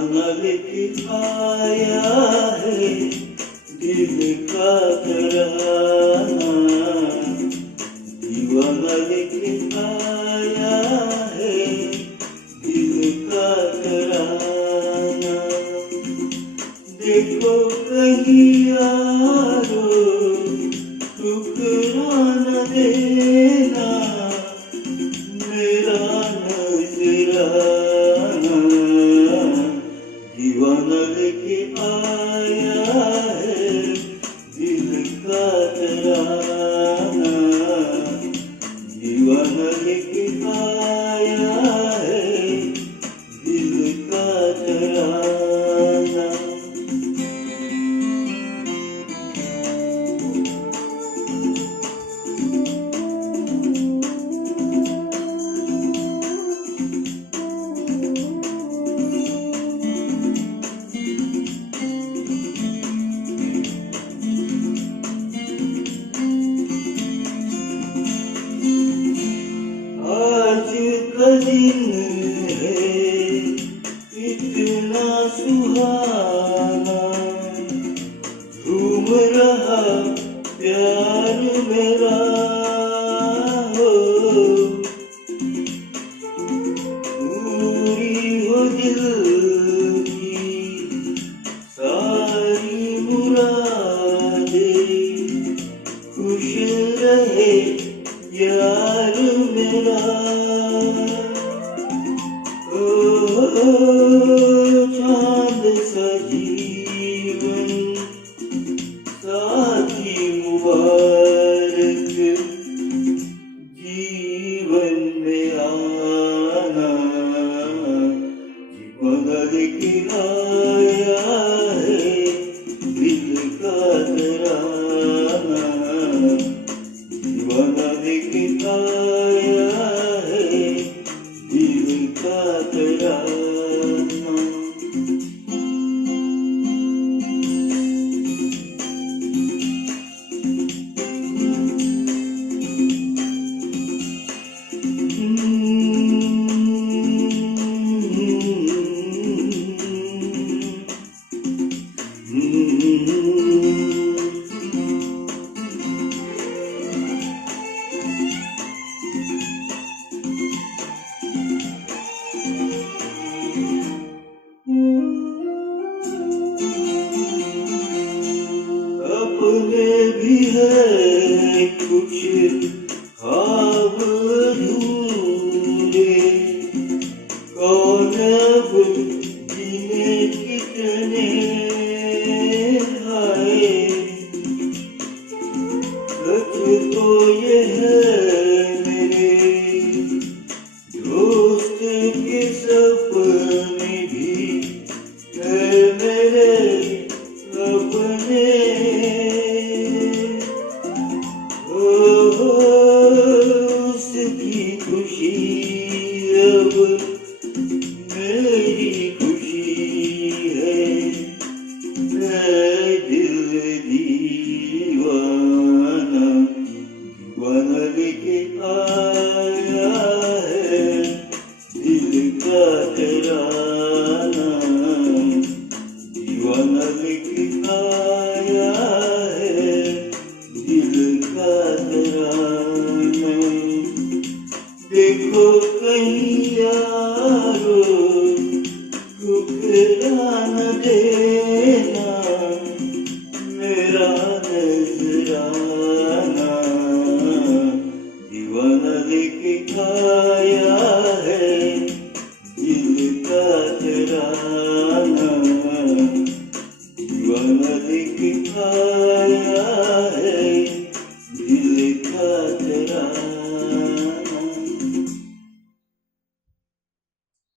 दीवाना लेके आया है दिल का तराना, दीवाना लेके आया है दिल का तराना। देखो कहीं यारो ठुकरा न देना मेरा नजराना, दीवाना लेके आया है दिल का तराना, दीवाना लेके आया है दिल का तराना। आज का दिन है इतना सुहाना, झूम रहा प्यार मेरा हो, पूरी हो दिल की सारी मुरादें, खुश रहे यार मेरा। ओ चांद सा जीवन साथी मुबारक, जीवन में आना, दीवाना लेके आया है दिल का तराना, दीवाना लेके आया है दिल का तराना। अपने भी है कुछ ख्वाब अधूरे, कौन अब जीने कितने आए, सच तो ये है मेरे दोस्त के सपने भी है मेरे अपने। उसकी खुशी अब मेरी खुशी है, मैं दिल दीवाना, दीवाना लेके आया है दिल का तराना, दीवाना लेके आया है दिल का तराना। देखो कहीं यारो ठुकरा न देना मेरा नजराना।